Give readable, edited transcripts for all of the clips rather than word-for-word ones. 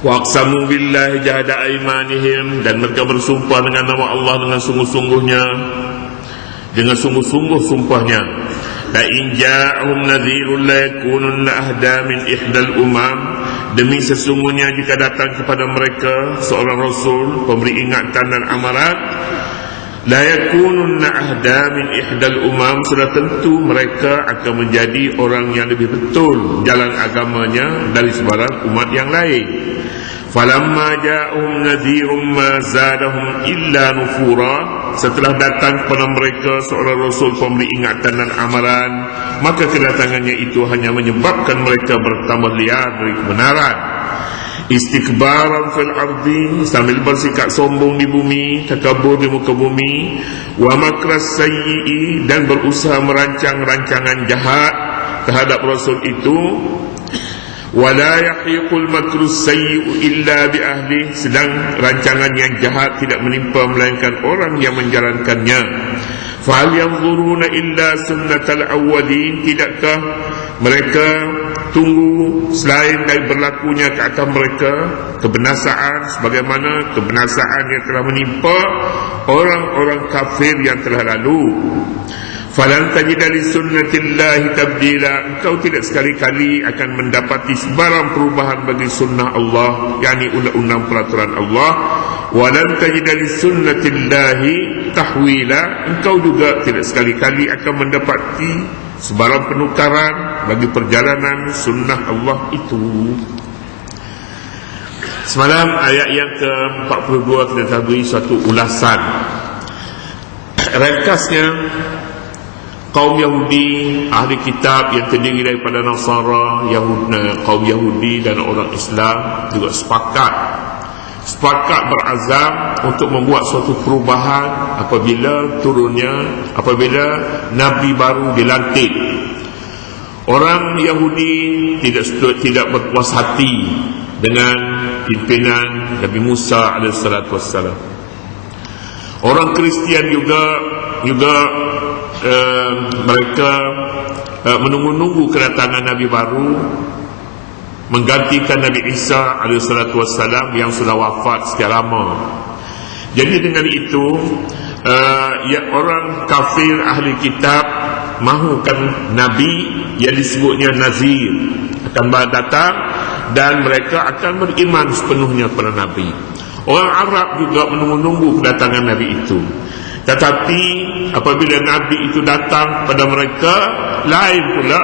Waqsamu billahi jahada aimanihim, dan mereka bersumpah dengan nama Allah dengan sungguh-sungguhnya, dengan sungguh-sungguh sumpahnya. La in ja'ahum nadhirun la yakununna ahda min ihdal umam, demi sesungguhnya jika datang kepada mereka seorang rasul pemberi ingatan dan amaran, la yakununna ahda min ihdal umam, sudah tentu mereka akan menjadi orang yang lebih betul jalan agamanya dari sebarang umat yang lain. Falamma ja'ahum nadhirun ma zadahum illa nufura, setelah datang kepada mereka seorang rasul pemberi ingatan dan amaran, maka kedatangannya itu hanya menyebabkan mereka bertambah liar dari kebenaran. Istikbaran fil ardi, sambil bersikap sombong di bumi, takabur di muka bumi, wa makras sayyi'i, dan berusaha merancang rancangan jahat terhadap rasul itu. Wala yahiqul makrus sayyi'u illa bi ahli, sedang rancangan yang jahat tidak menimpa melainkan orang yang menjalankannya. Fa hal yanzuruna illa sunnatal awwalin, tidakkah mereka tunggu selain dari berlakunya ke atas mereka kebinasaan sebagaimana kebinasaan yang telah menimpa orang-orang kafir yang telah lalu. Falan tajida li sunnatillahi tabdila, engkau tidak sekali-kali akan mendapati sebarang perubahan bagi sunnah Allah, yakni undang-undang peraturan Allah. Walan tajida li sunnatillahi tahwila, engkau juga tidak sekali-kali akan mendapati sebarang penukaran bagi perjalanan sunnah Allah itu. Semalam ayat yang ke-42 kita telah beri suatu ulasan. Ringkasnya, kaum Yahudi, ahli kitab yang terdiri daripada Nasara, kaum Yahudi dan orang Islam juga sepakat berazam untuk membuat suatu perubahan apabila Nabi baru dilantik. Orang Yahudi tidak berpuas hati dengan pimpinan Nabi Musa alaihissalatu wassalam. Orang Kristian juga mereka menunggu-nunggu kedatangan Nabi baru menggantikan Nabi Isa alaihissalatu wassalam yang sudah wafat sekian lama. Jadi dengan itu orang kafir ahli kitab mahukan Nabi yang disebutnya Nazir akan datang dan mereka akan beriman sepenuhnya kepada Nabi. Orang Arab juga menunggu-nunggu kedatangan Nabi itu. Tetapi apabila Nabi itu datang pada mereka, lain pula,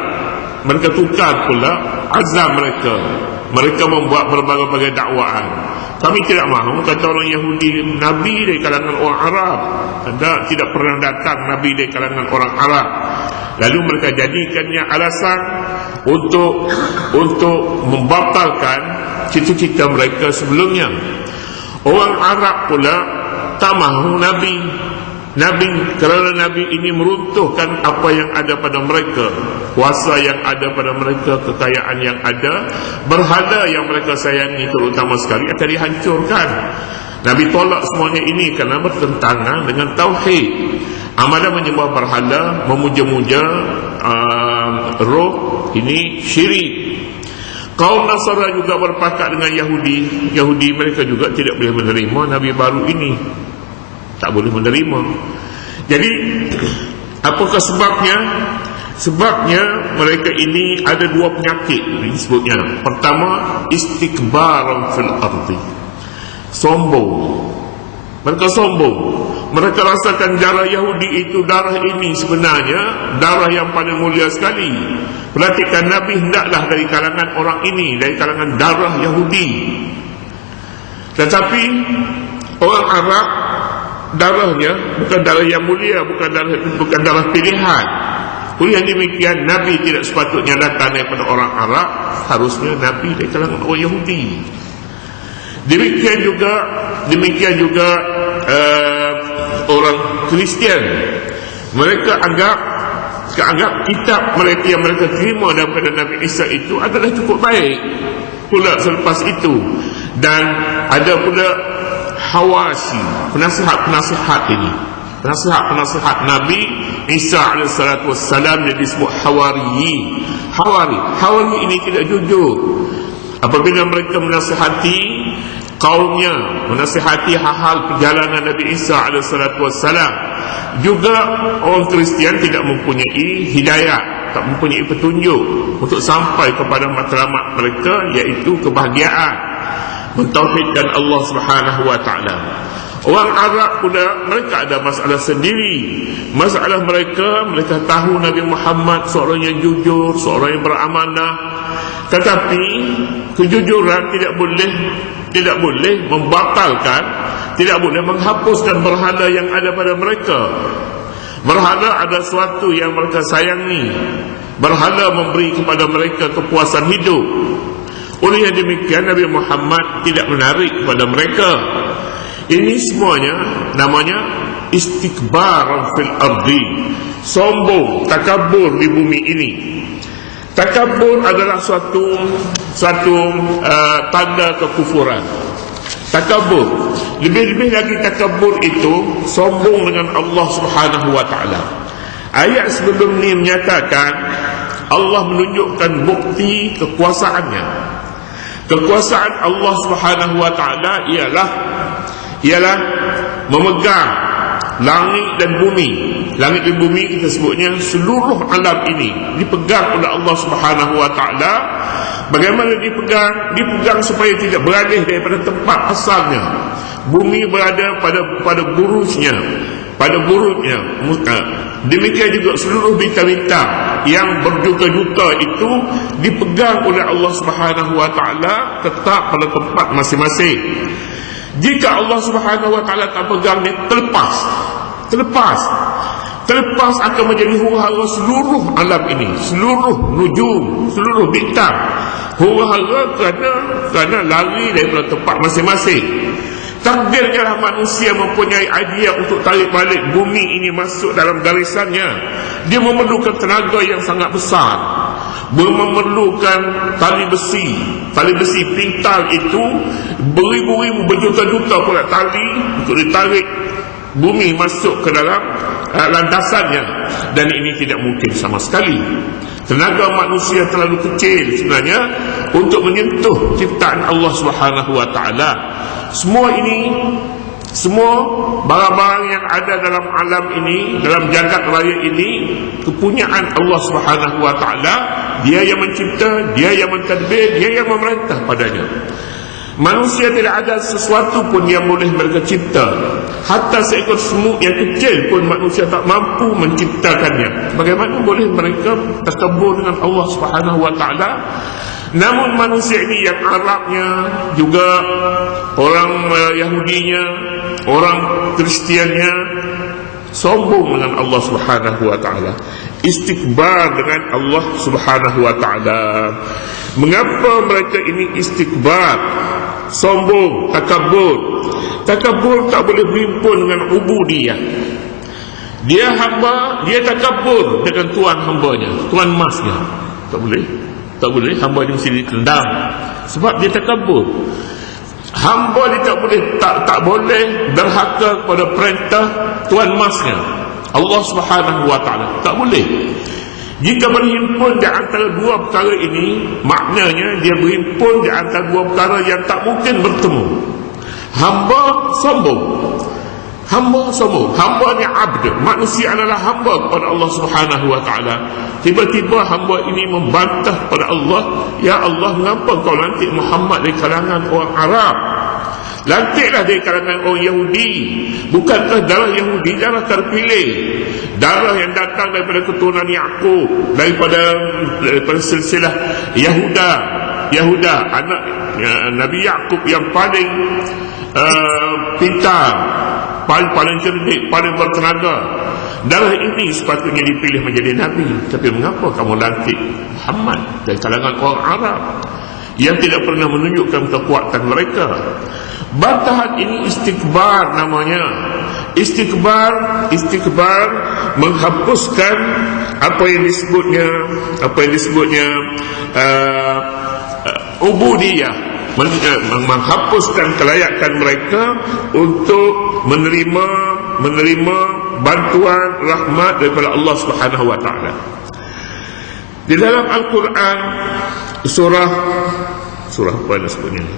mereka tukar pula azam mereka. Mereka membuat berbagai-bagai dakwaan. Kami tidak mahu, kata orang Yahudi, Nabi dari kalangan orang Arab. Tidak pernah datang Nabi dari kalangan orang Arab. Lalu mereka jadikannya alasan untuk membatalkan cita-cita mereka sebelumnya. Orang Arab pula tak mahu Nabi, kerana Nabi ini meruntuhkan apa yang ada pada mereka, kuasa yang ada pada mereka, kekayaan yang ada, berhala yang mereka sayangi terutama sekali akan dihancurkan. Nabi tolak semuanya ini kerana bertentangan dengan tauhid. Amalan menyembah berhala, memuja-muja roh, ini syirik. Kaum Nasara juga berpakat dengan Yahudi mereka juga tidak boleh menerima Nabi baru ini. Tak boleh menerima. Jadi apakah sebabnya? Sebabnya mereka ini ada dua penyakit disebutnya. Pertama, istikbaran fil ardi, sombong. Mereka sombong. Mereka rasakan darah Yahudi itu, darah ini sebenarnya darah yang paling mulia sekali. Perhatikan, Nabi hendaklah dari kalangan orang ini, dari kalangan darah Yahudi. Tetapi orang Arab darahnya bukan darah yang mulia, bukan darah pilihan. Oleh demikian, Nabi tidak sepatutnya datang daripada orang Arab, harusnya Nabi dari kalangan orang Yahudi. Demikian juga orang Kristian. Mereka anggap kitab mereka yang mereka terima daripada Nabi Isa itu adalah cukup baik pula selepas itu. Dan ada pula Hawasi, penasihat ini, penasihat Nabi Isa alaihissalatu wassalam, yang disebut Hawari ini tidak jujur. apabila mereka menasihati kaumnya, menasihati hal-hal perjalanan Nabi Isa AS, juga orang Kristian tidak mempunyai hidayah, tak mempunyai petunjuk untuk sampai kepada matlamat mereka, iaitu kebahagiaan mentauhidkan Allah Subhanahu wa taala. Orang Arab pula, mereka ada masalah sendiri. Masalah mereka tahu Nabi Muhammad seorang yang jujur, seorang yang beramanah. Tetapi kejujuran tidak boleh membatalkan, tidak boleh menghapuskan berhala yang ada pada mereka. Berhala ada sesuatu yang mereka sayangi. Berhala memberi kepada mereka kepuasan hidup. Oleh yang demikian, Nabi Muhammad tidak menarik kepada mereka. Ini semuanya namanya istikbar fil ardi, sombong, takabur di bumi ini. Takabur adalah suatu tanda kekufuran. Takabur, lebih-lebih lagi takabur itu sombong dengan Allah Subhanahu wa taala. Ayat sebelum ini menyatakan Allah menunjukkan bukti kekuasaannya. Kekuasaan Allah Subhanahu wa taala ialah memegang langit dan bumi. Langit dan bumi kita sebutnya seluruh alam ini dipegang oleh Allah Subhanahu wa taala. Bagaimana dipegang supaya tidak beralih daripada tempat asalnya. Bumi berada pada burujnya, demikian juga seluruh bintang-bintang yang berjuta-juta itu dipegang oleh Allah Subhanahu wa taala, tetap pada tempat masing-masing. Jika Allah Subhanahu wa taala tak pegang ni, terlepas akan menjadi huru-hara seluruh alam ini, seluruh nujum, seluruh bintang. Huru-hara kerana lari daripada tempat masing-masing. Takdirnya lah manusia mempunyai idea untuk tarik balik bumi ini masuk dalam garisannya. Dia memerlukan tenaga yang sangat besar, memerlukan tali besi pintal itu beribu-ribu, berjuta-juta pula tali untuk ditarik bumi masuk ke dalam landasannya. Dan ini tidak mungkin sama sekali. Tenaga manusia terlalu kecil sebenarnya untuk menyentuh ciptaan Allah Subhanahu wa taala. Semua barang-barang yang ada dalam alam ini, dalam jagat raya ini, kepunyaan Allah Subhanahu wa taala. Dia yang mencipta, dia yang mentadbir, dia yang memerintah padanya. Manusia tidak ada sesuatu pun yang boleh mereka cipta. Hatta seekor semut yang kecil pun manusia tak mampu menciptakannya. Bagaimana boleh mereka takabur dengan Allah Subhanahu wa taala? Namun manusia ini, yang Arabnya, juga orang Yahudinya, orang Kristiannya, sombong dengan Allah Subhanahu wa taala, istikbar dengan Allah Subhanahu wa taala. Mengapa mereka ini istikbar, sombong, takabur? Takabur tak boleh berhimpun dengan ubudiyah. Dia hamba, dia takabur dengan tuan hambanya, tuan masnya. Tak boleh hamba dia mesti ditendang sebab dia takabur. Hamba dia tak boleh derhaka kepada perintah tuan masnya, Allah Subhanahu wa taala. Tak boleh. Jika berhimpun di antara dua perkara ini, maknanya dia berhimpun di antara dua perkara yang tak mungkin bertemu. Hamba sombong, hamba ni abd, manusia adalah hamba kepada Allah Subhanahu wa taala. Tiba-tiba hamba ini membantah kepada Allah, ya Allah, mengapa kau lantik Muhammad dari kalangan orang Arab? Lantiklah dari kalangan orang Yahudi. Bukankah darah Yahudi darah terpilih, darah yang datang daripada keturunan Yaqub, daripada silsilah Yahuda, anak Nabi Yaqub yang paling pintar, paling cerdik, paling bertenaga. Darah ini sepatutnya dipilih menjadi Nabi. Tapi mengapa kamu lantik Muhammad dari kalangan orang Arab yang tidak pernah menunjukkan kekuatan mereka? Bantahan ini istikbar namanya. Istikbar menghapuskan apa yang disebutnya ubudiyah, menghapuskan kelayakan mereka untuk menerima bantuan rahmat daripada Allah Subhanahu wa taala. Di dalam Al-Quran surah surah apa dan sebagainya.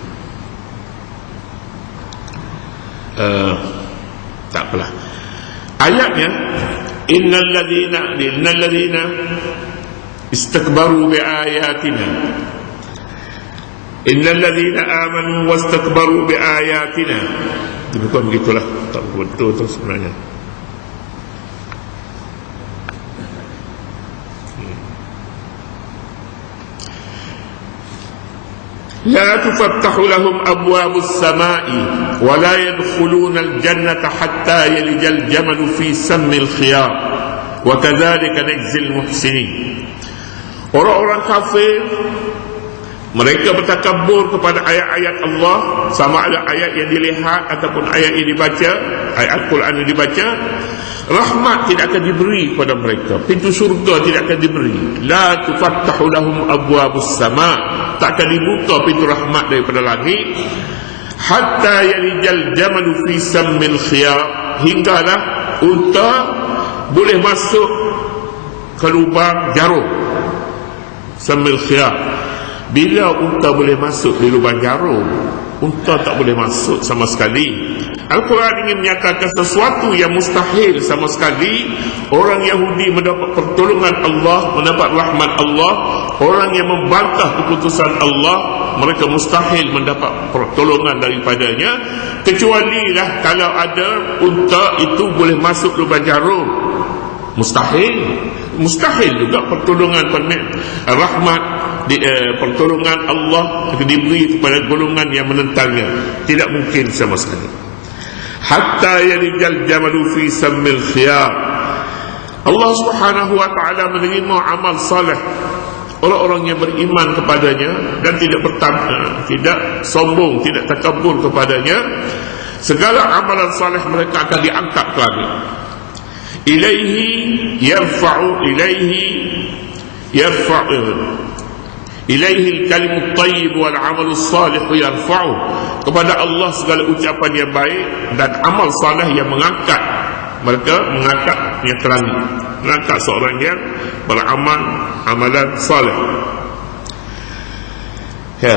Tak apalah. Ayatnya innal ladzina istakbaru bi ayatina, innal ladzina amanu wastakbaru bi ayatina. Bukan begitulah, tak betul tu sebenarnya. لا تفتح لهم أبواب السماء ولا يدخلون الجنة حتى يلج الجمل في سم الخياط وكذلك نجزي المحسنين. Orang-orang kafir, mereka bertakabur kepada ayat-ayat Allah, sama ada ayat yang dilihat ataupun ayat yang dibaca, ayat Al-Quran yang dibaca. Rahmat tidak akan diberi kepada mereka, pintu syurga tidak akan diberi. La tufattahu lahum abwabus sama, tak akan dibuka pintu rahmat daripada langit. Hatta yalijal jamalu fi sammil khiyar, hinggalah unta boleh masuk ke lubang jarum. Sammil khiyar, bila unta boleh masuk di lubang jarum, unta tak boleh masuk sama sekali. Al-Quran ingin menyatakan sesuatu yang mustahil sama sekali. Orang Yahudi mendapat pertolongan Allah, mendapat rahmat Allah. Orang yang membantah keputusan Allah, mereka mustahil mendapat pertolongan daripadanya, kecualilah kalau ada unta itu boleh masuk lubang jarum. Mustahil juga pertolongan rahmat pertolongan Allah diberi kepada golongan yang menentangnya. Tidak mungkin sama sekali. Hatta yalijal jamalu fi sammil khiyar. Allah Subhanahu wa ta'ala menerima amal saleh orang-orang yang beriman kepadanya dan tidak sombong, tidak takabur kepadanya. Segala amalan saleh mereka akan diangkat ke langit. Ilaihi al-kalimut tayyib wal 'amalus salih yarfa'u. Kepada Allah segala ucapan yang baik dan amal saleh yang mengangkat mereka, mengangkatnya ke langit, mengangkat seorang yang beramal amalan saleh. Ya.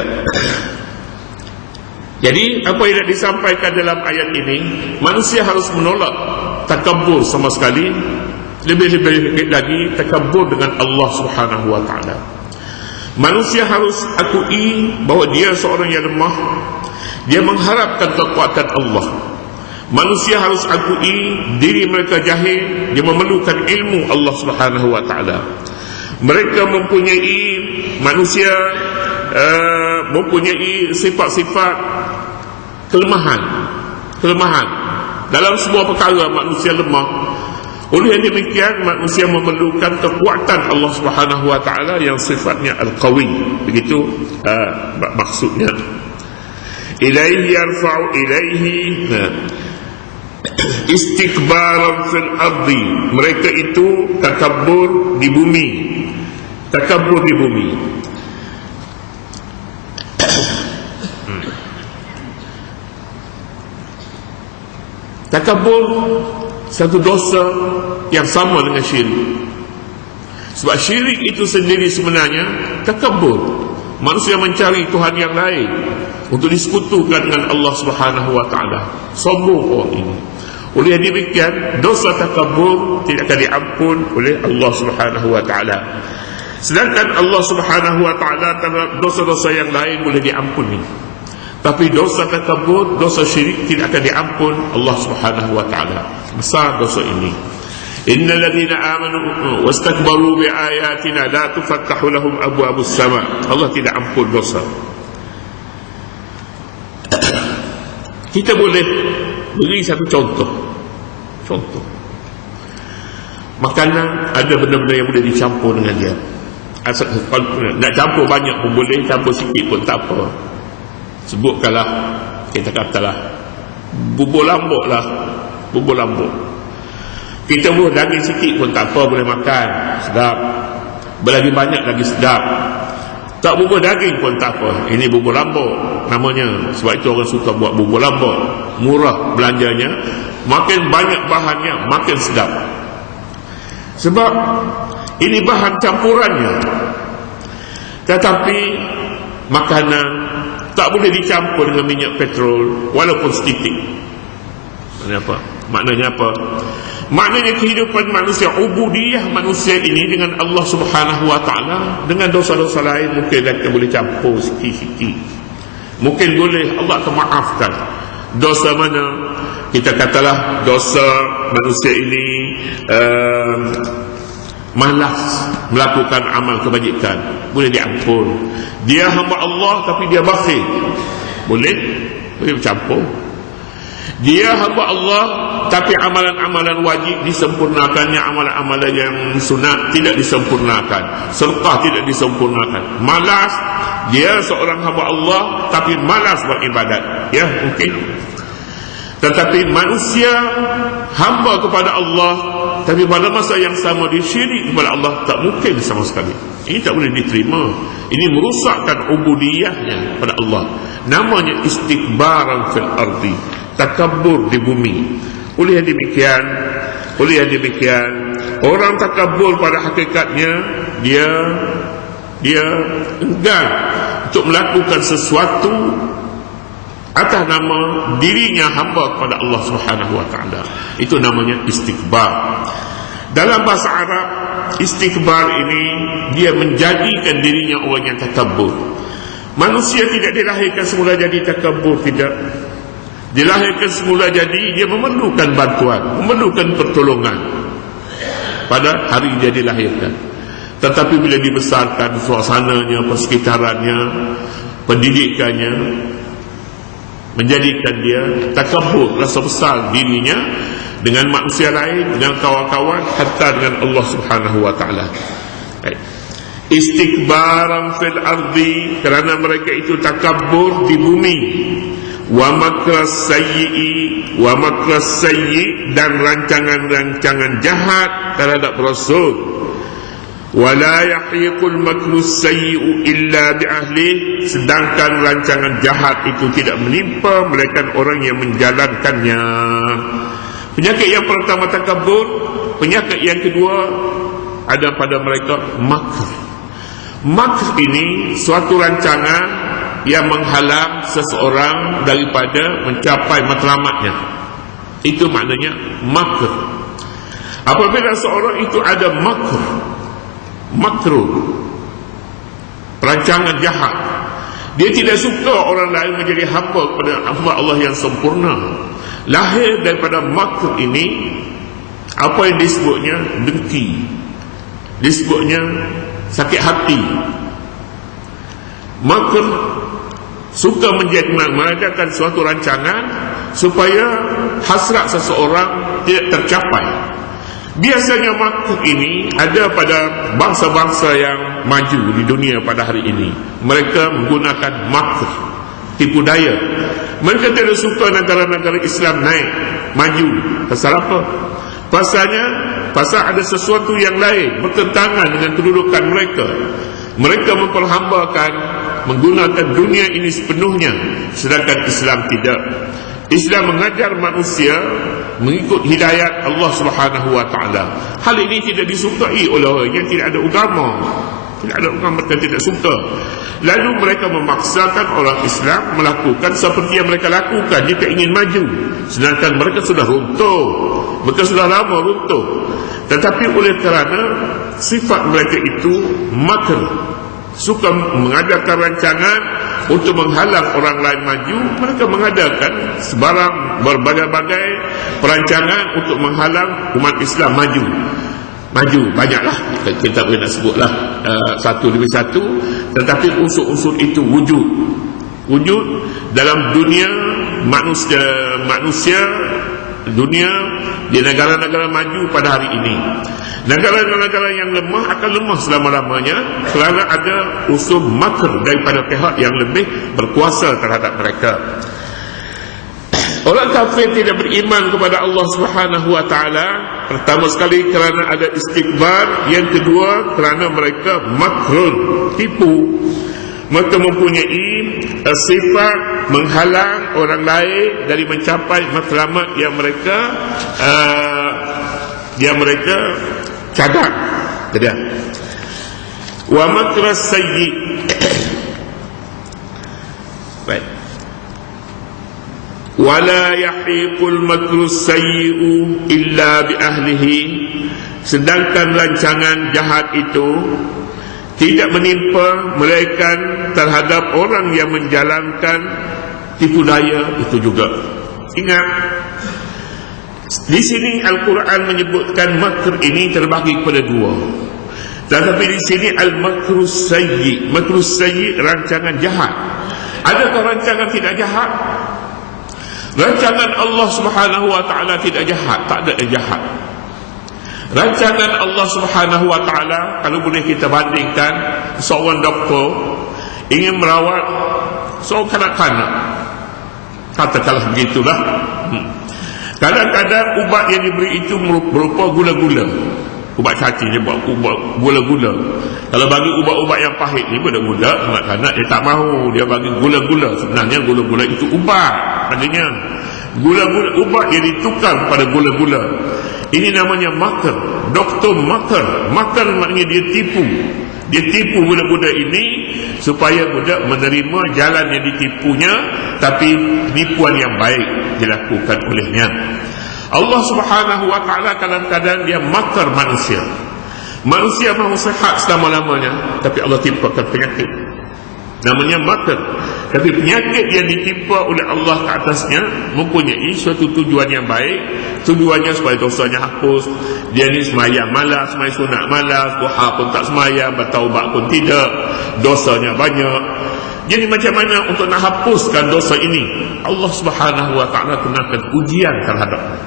Jadi apa yang disampaikan dalam ayat ini, manusia harus menolak takabur sama sekali, lebih-lebih lagi takabur dengan Allah Subhanahu wa ta'ala. Manusia harus akui bahawa dia seorang yang lemah. Dia mengharapkan kekuatan Allah. Manusia harus akui diri mereka jahil. Dia memerlukan ilmu Allah Subhanahu wa ta'ala. Mereka manusia mempunyai sifat-sifat kelemahan. Dalam semua perkara manusia lemah. Oleh yang demikian, manusia memerlukan kekuatan Allah Subhanahu wa ta'ala yang sifatnya al-qawi. Begitu maksudnya. Ilaihi yarfa'u ilaihi istikbaran fil ardi. Mereka itu takabur di bumi. Takabur satu dosa yang sama dengan syirik. Sebab syirik itu sendiri sebenarnya takabur. Manusia mencari Tuhan yang lain untuk disekutukan dengan Allah Subhanahu wa ta'ala. Sombong orang ini. Oleh demikian, dosa takabur tidak akan diampun oleh Allah Subhanahu wa ta'ala. Sedangkan Allah Subhanahu wa ta'ala dosa-dosa yang lain boleh diampuni. Tapi dosa takabur, dosa syirik tidak akan diampun Allah Subhanahu wa ta'ala. Besar dosa ini. Innal ladzina amanu wastakbaru bi ayatina la tufattahu lahum abwabus sama. Allah tidak ampun dosa. Kita boleh beri satu contoh. Makanan ada benda-benda yang boleh dicampur dengan dia. Nak campur banyak pun boleh, campur sikit pun tak apa. Sebutkanlah, kita katalah bubur lambuk. Kita buat daging sikit pun tak apa, boleh makan, sedap. Berlagi banyak lagi sedap. Tak bubur daging pun tak apa, ini bubur lambuk namanya. Sebab itu orang suka buat bubur lambuk. Murah belanjanya, makin banyak bahannya makin sedap. Sebab ini bahan campurannya. Tetapi makanan tak boleh dicampur dengan minyak petrol walaupun setitik. Maknanya apa? Maknanya kehidupan manusia, ubudiyah manusia ini dengan Allah Subhanahu wa ta'ala, dengan dosa-dosa lain mungkin kita boleh campur sikit-sikit. Mungkin boleh Allah akan maafkan. Dosa mana? Kita katalah dosa manusia ini malas melakukan amal kebajikan, boleh diampun. Dia hamba Allah tapi dia bakhil, boleh bercampur. Dia hamba Allah tapi amalan-amalan wajib disempurnakannya, amalan-amalan yang sunat tidak disempurnakan, sedekah tidak disempurnakan. Malas, dia seorang hamba Allah tapi malas beribadat, ya mungkin. Tetapi manusia hamba kepada Allah tapi pada masa yang sama dia syirik kepada Allah, tak mungkin sama sekali. Ini tak boleh diterima. Ini merosakkan ubudiyahnya pada Allah. Namanya istikbaran fil ardi, takabur di bumi. Oleh yang demikian, orang takabur pada hakikatnya dia enggan untuk melakukan sesuatu atas nama dirinya hamba kepada Allah Subhanahu wa ta'ala. Itu namanya istikbar. Dalam bahasa Arab, istikbar ini dia menjadikan dirinya orang yang takabur. Manusia tidak dilahirkan semula jadi takabur, tidak. Dilahirkan semula jadi dia memerlukan bantuan, memerlukan pertolongan pada hari dia dilahirkan. Tetapi bila dibesarkan, suasananya, persekitarannya, pendidikannya menjadikan dia takabur, rasa besar dirinya dengan manusia lain, dengan kawan-kawan, hatta dengan Allah Subhanahu wa ta'ala. Istikbaran fil ardi, kerana mereka itu takabur di bumi. Wa makras sayyi, dan rancangan-rancangan jahat terhadap Rasul. Wala yahiqul makrus sayyi'u illa bi'ahli, sedangkan rancangan jahat itu tidak menimpa melainkan orang yang menjalankannya. Penyakit yang pertama takabur, penyakit yang kedua ada pada mereka makr. Makr ini suatu rancangan yang menghalang seseorang daripada mencapai matlamatnya. Itu maknanya makr. Apabila seorang itu ada makruh, perancangan jahat, dia tidak suka orang lain menjadi hamba kepada hamba Allah yang sempurna. Lahir daripada makruh ini apa yang disebutnya dengki, disebutnya sakit hati. Makruh suka mengadakan suatu rancangan supaya hasrat seseorang tidak tercapai. Biasanya makruh ini ada pada bangsa-bangsa yang maju di dunia pada hari ini. Mereka menggunakan makruh, tipu daya. Mereka tidak suka negara-negara Islam naik, maju. Pasal apa? Pasal ada sesuatu yang lain bertentangan dengan kedudukan mereka. Mereka memperhambakan, menggunakan dunia ini sepenuhnya, sedangkan Islam tidak. Islam mengajar manusia mengikut hidayat Allah Subhanahu wa ta'ala. Hal ini tidak disukai oleh orang yang tidak ada agama. Tidak ada agama, mereka tidak suka. Lalu mereka memaksakan orang Islam melakukan seperti yang mereka lakukan jika ingin maju, sedangkan mereka sudah runtuh, mereka sudah lama runtuh. Tetapi oleh kerana sifat mereka itu makr, suka mengadakan rancangan untuk menghalang orang lain maju, mereka mengadakan sebarang berbagai-bagai perancangan untuk menghalang umat Islam maju. Banyaklah, kita boleh nak sebutlah satu demi satu. Tetapi unsur-unsur itu wujud dalam dunia manusia, dunia di negara-negara maju pada hari ini. Negara-negara yang lemah akan lemah selama-lamanya kerana ada unsur makr daripada pihak yang lebih berkuasa terhadap mereka. Orang kafir tidak beriman kepada Allah Subhanahu wa ta'ala, pertama sekali kerana ada istikbar, yang kedua kerana mereka makrun, tipu. Mereka mempunyai sifat menghalang orang lain dari mencapai matlamat yang mereka cadang. Jadi wa makras sayyi, wala yahiqul makru sayyi'u illa bi ahlihi, sedangkan rancangan jahat itu tidak menimpa melainkan terhadap orang yang menjalankan tipu daya itu juga. Ingat, di sini Al-Quran menyebutkan makr ini terbagi kepada dua. Tetapi di sini al-makrus sayyi, makrus sayyi rancangan jahat. Adakah rancangan tidak jahat? Rancangan Allah Subhanahu wa taala tidak jahat, tak ada yang jahat. Rancangan Allah Subhanahu wa taala, kalau boleh kita bandingkan, seorang doktor ingin merawat seorang kanak-kanak, katakanlah begitulah. Kadang-kadang ubat yang diberi itu berupa gula-gula. Ubat cacing dia buat ubat gula-gula. Kalau bagi ubat-ubat yang pahit ni pada budak kanak-kanak dia tak mahu, dia bagi gula-gula. Sebenarnya gula-gula itu ubat. Adanya gula-gula ubat yang ditukar pada gula-gula. Ini namanya makar. Doktor makar. Makar maknanya dia tipu. Dia tipu budak-budak ini supaya budak menerima jalan yang ditipunya, tapi penipuan yang baik dilakukan olehnya. Allah Subhanahu wa taala kadang-kadang dia makar manusia. Manusia mahu sehat selama-lamanya, tapi Allah timpakan penyakit. Namanya makar. Tapi penyakit yang ditimpa oleh Allah ke atasnya mempunyai suatu tujuan yang baik. Tujuannya supaya dosanya hapus. Dia ni semayang malas, semayang sunat malas, duha pun tak semayang, bertaubat pun tidak, dosanya banyak. Jadi macam mana untuk nak hapuskan dosa ini? Allah Subhanahu wa taala kenakan ujian terhadapnya.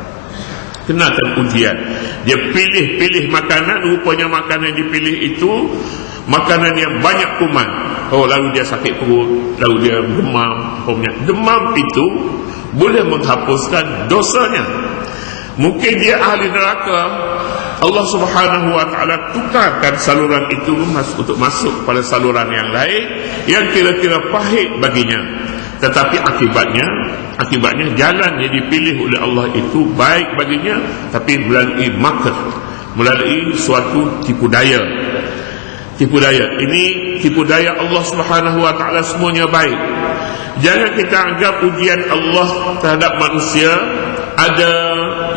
Kenakan ujian. Dia pilih-pilih makanan, rupanya makanan yang dipilih itu makanan yang banyak kuman. Oh, lalu dia sakit perut, lalu dia demam. Demam itu boleh menghapuskan dosanya. Mungkin dia ahli neraka, Allah Subhanahu wa taala tukarkan saluran itu untuk masuk pada saluran yang lain yang kira-kira pahit baginya. Tetapi akibatnya jalan yang dipilih oleh Allah itu baik baginya, tapi melalui makar, melalui suatu tipu daya. Tipu daya ini, tipu daya Allah Subhanahu wa taala semuanya baik. Jangan kita anggap ujian Allah terhadap manusia ada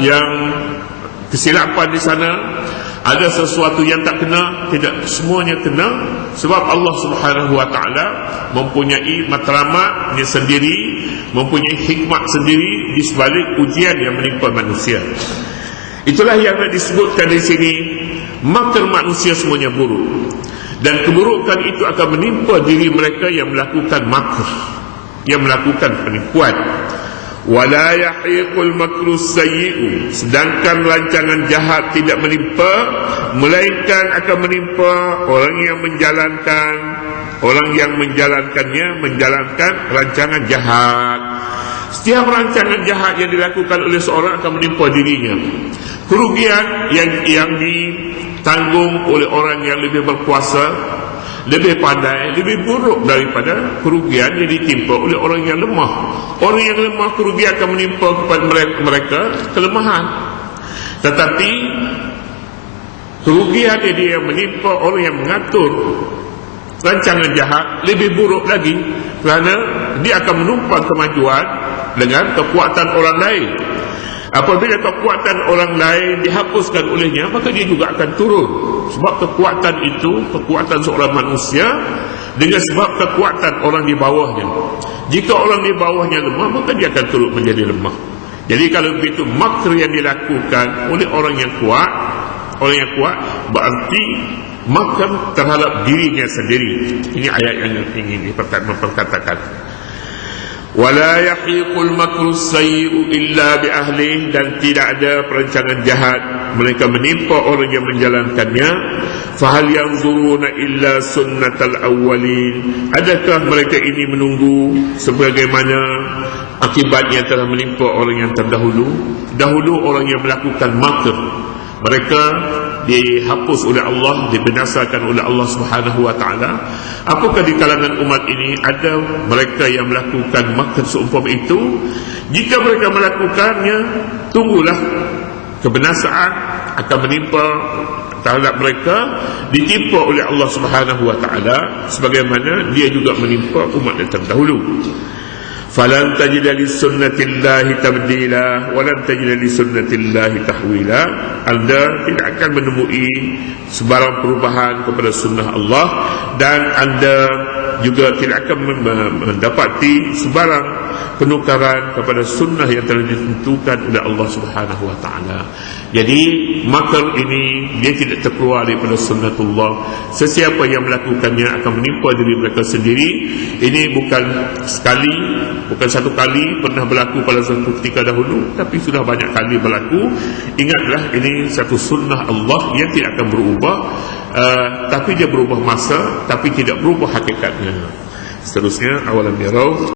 yang kesilapan di sana, ada sesuatu yang tak kena. Tidak, semuanya kena. Sebab Allah Subhanahu wa taala mempunyai matlamatnya sendiri, mempunyai hikmat sendiri di sebalik ujian yang menimpa manusia. Itulah yang disebutkan di sini, makar manusia semuanya buruk, dan keburukan itu akan menimpa diri mereka yang melakukan makar, yang melakukan penipuan. Wala yahiqul makru sayyi'u, sedangkan rancangan jahat tidak menimpa melainkan akan menimpa orang yang menjalankan rancangan jahat. Setiap rancangan jahat yang dilakukan oleh seorang akan menimpa dirinya. Kerugian yang ditanggung oleh orang yang lebih berkuasa, lebih pandai, lebih buruk daripada kerugian yang ditimpa oleh orang yang lemah. Orang yang lemah, kerugian akan menimpa kepada mereka kelemahan. Tetapi kerugian yang menimpa orang yang mengatur rancangan jahat lebih buruk lagi, kerana dia akan menumpang kemajuan dengan kekuatan orang lain. Apabila kekuatan orang lain dihapuskan olehnya, maka dia juga akan turun. Sebab kekuatan itu, kekuatan seorang manusia dengan sebab kekuatan orang di bawahnya. Jika orang di bawahnya lemah, maka dia akan turut menjadi lemah. Jadi kalau begitu, makr yang dilakukan oleh orang yang kuat berarti makr terhadap dirinya sendiri. Ini ayat yang ingin memperkatakan. Wala yahiqul makru sayyi'u illa bi ahlihi, dan tidak ada perancangan jahat mereka menimpa orang yang menjalankannya. Fahal yanzuruna illa sunnatal awwalin, adakah mereka ini menunggu sebagaimana akibatnya telah menimpa orang yang terdahulu? Dahulu orang yang melakukan makr, mereka dihapus oleh Allah, dibinasakan oleh Allah Subhanahu wa taala. Apakah di kalangan umat ini ada mereka yang melakukan makar seumpama itu? Jika mereka melakukannya, tunggulah kebinasaan akan menimpa terhadap mereka, ditimpa oleh Allah Subhanahu wa taala sebagaimana dia juga menimpa umat yang terdahulu. Falan tajida li sunnatillahi tabdila walan tajida li sunnatillahi tahwila. Anda tidak akan menemui sebarang perubahan kepada sunnah Allah, dan anda juga tidak akan mendapati sebarang penukaran kepada sunnah yang telah ditentukan oleh Allah Subhanahu wa taala. Jadi makar ini dia tidak terkeluar daripada sunnatullah. Sesiapa yang melakukannya akan menimpa diri mereka sendiri. Ini bukan sekali, bukan satu kali pernah berlaku pada satu ketika dahulu, tapi sudah banyak kali berlaku. Ingatlah, ini satu sunnah Allah yang tidak akan berubah, tapi dia berubah masa, tapi tidak berubah hakikatnya. Seterusnya, awalam yarau